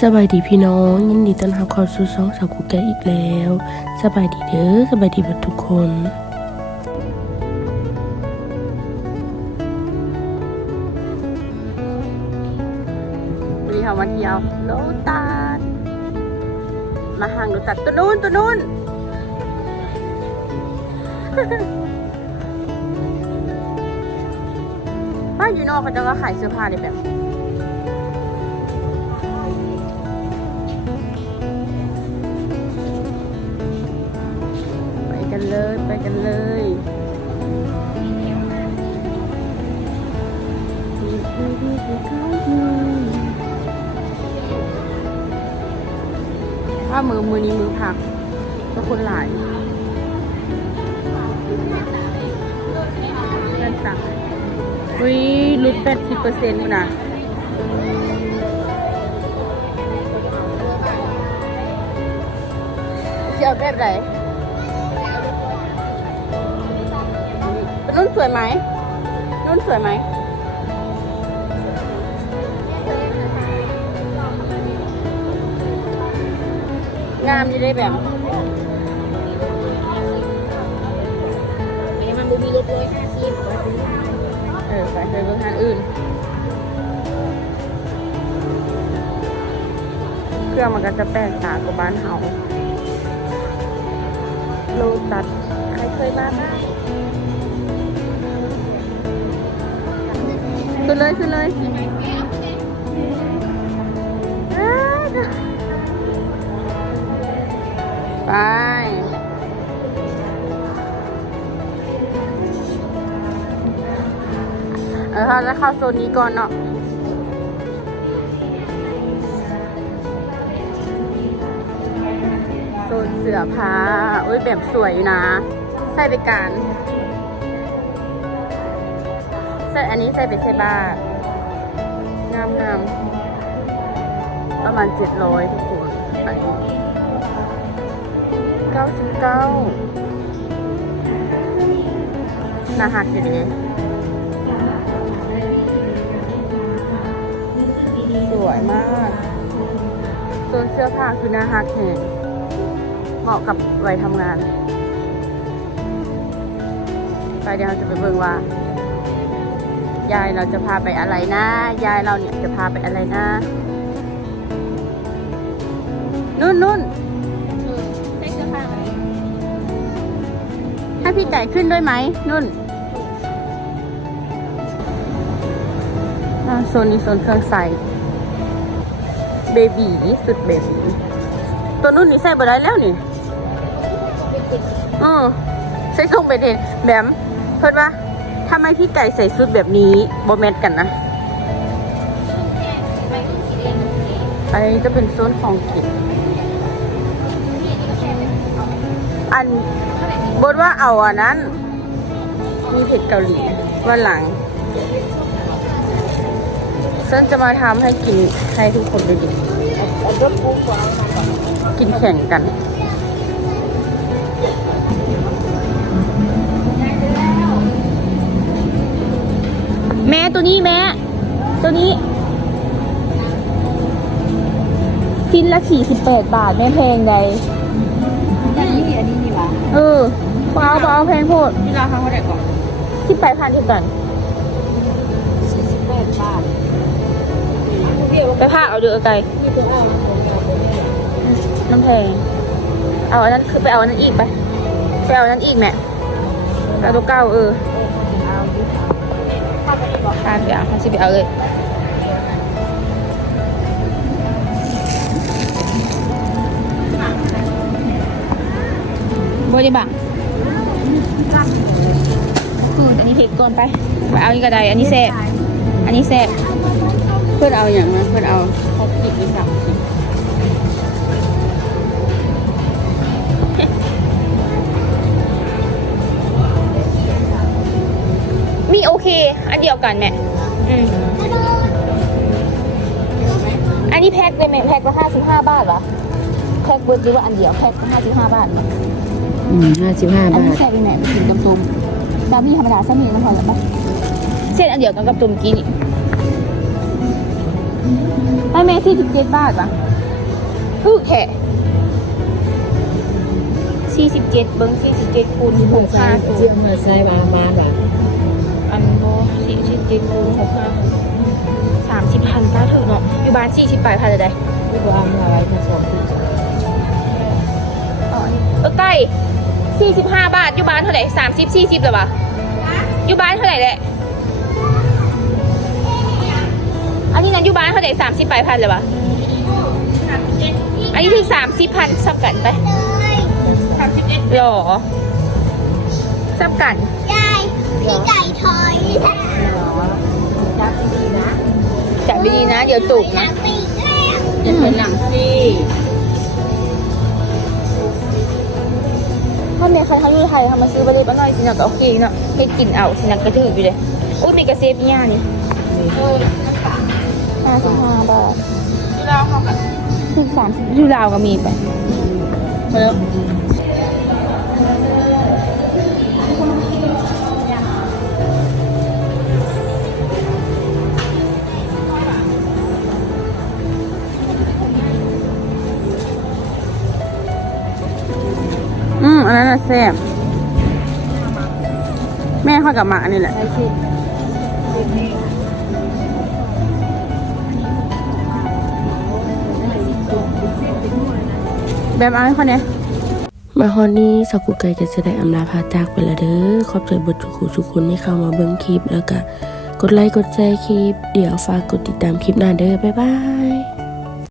สบายดีพี่น้อง ยินดีต้อนรับเข้าสู่ช่องสาวกุ๊กแกอีกแล้วสบายดีเด้อสบายดีเบัดทุกคนวันนี้เรามาเที่ยวโลตัสมาห้างโลตัสตัวนู้นตัวนู้นบ้านอยู่นอกเขาจะก็ขายเสื้อผ้าในแบบ ถ้ามือมือนี้มือพัก ก็คนหลายเล่นตังอุ้ยลดแปดสิบเปอร์เซ็นต์นะจะเอาแบบไหนนุ่นสวยไหมนุ่นสวยไหม งามจะได้แบบมันดูมีรถเลยห้าสิบเออไปไปเบิ่งทางอื่น เครื่องมันก็จะแปลกตากว่าบ้านเฮาโลตัสใครเคยมาบ้างขึ้นเลยขึ้นเลย ไป เออเราจะเข้าโซนนี้ก่อนเนาะโซนเสือผ้าอุ้ยแบบสวยอยู่นะ ใส่ไปการใส่อันนี้ใส่ไปใส่บ้างามงามประมาณเจ็ดร้อยทุกคนอันนี้ เก้าสิบเก้าหักอยู่ดีสวยมากโซนเสื้อผ้าคือนาฮักแหงเหมาะกับวัยทำงาน ไปเดี๋ยวเราจะไปเบิ่งว่า ยายเราจะพาไปอะไรนะ ยายเราเนี่ยจะพาไปอะไรนะ นุ่นนุ่น พี่ไก่ขึ้นด้วยไหมนุ่นอ่าโซนนี้โซนเครื่องใส่เบบีสุดเบบีตัวนุ่นนี่ใส่บ่ได้แล้วนี่อือใส่ทรงไปเด่นแบมเพิ่นว่าทำไมพี่ไก่ใส่ชุดแบบนี้โบแมทกันนะไปรุ่นสีแดงอันนี้จะเป็นโซนของกิน อันบดว่าเอาอันนั้น มีเผ็ดเกาหลีวันหลังฉันจะมาทำให้กินให้ทุกคนได้ดูกินแข่งกันแม่ตัวนี้แม่ตัวนี้ชิ้นละสี่สิบแปดบาท ไม่แพงใด เออเปล่าเปล่าแพงโพดที่ราคาเท่าไหร่ก่อนสิบแปดพันที่กันสี่สิบแปดบาทไปผ้าเอาเดือไกลนี่ตัวเอาของเราตัวนี้น้ำแพงเอาอันนั้นคือไปเอาอันนั้นอีกไปไปเอาอันนั้นอีกแม่เอาตัวเก้าเออเอาดิถ้าไปบอกพาไปเอาพาสิไปเอาเลย บริบักคืออันนี้เผ็ดก่อนไปไปเอานี่ก็ได้ อันนี้แซ่บอันนี้แซ่บเพื่อนเอาอย่างนะเพื่อนเอาหกสิบอสามสิบมีโอเค อันเดียวกันแม่อืมอันนี้แพ็คเลยไหมแพ็คละห้าสิบห้าบาทเหรอแพ็คเบิร์ดหรือว่าอันเดียวแพ็คละห้าสิบห้าบาท ออืมห้าสิบห้าอันบานี้ท ใส่ไปไหนไปถึงกับตุมบาร์บี้ธรรมดาเส้นหมี่มันพอแล้วปะเส้นอันเดียวกันกับตุมกี้นี่ไม่เมซี่สิบเจ็ดบาทปะเถูกแค่สี่สิบเจ็ดเบิ้งสี่สิบเจ็ดคูณหกใส่ห้าศูเชื่อนย์มาใส่มามาแบบอันโบสี่สิบเจ็ดคูณหกห้าศูนย์สามสิบพันป้าถึงเนาะอยู่บ้านสี่สิบแปดพันเลยได้ที่ว่าเอามาไว้ทั้งสองที่ อ๋ออันนี้เออใกล้สี่สิบห้าบาทอยู่บ้านเท่าไหร่สามสิบสี่สิบหรอวะอยู่บ้านเท่าไหร่แหละอันนี้นั้นอยู่บ้านเท่าไหร่สามสิบแปดพันเลยวะอันนี้ถึงสามสิบพันสับกันไปสามสิบเอ็ดหรอสับกันพี่ไก่ทอยจับดีๆนะจับดีๆนะ เดี๋ยวจุกนะปีกแล้วจะเป็นหนังสิาเมียใครเขาอยู่ไทยเขามาซื้อไปเลยบ้านหน่อยสินะก็โอเคเนาะให้กินเอาสินะก็ถืออยู่เลยอุ้ยมีกระเซฟเนี่ยนี่ห้าสิบห้าบาทยูราเขาแบบถึงสามสิบยูราวก็มีไปมาแล้ว แซ่บแม่เข้ากับหมานี่แหละใส่สิแบบอาให้คนเนี้ยมาฮอนนี้สกูไก่ก็จะได้อำลาพาจากไปละเด้อ ขอบใจบทจุกุสุคุณที่เข้ามาเบิ่งคลิปแล้วก็กดไลค์กดแชร์คลิป เดี๋ยวฝากกดติดตามคลิปหน้าเด้อ บ๊ายบาย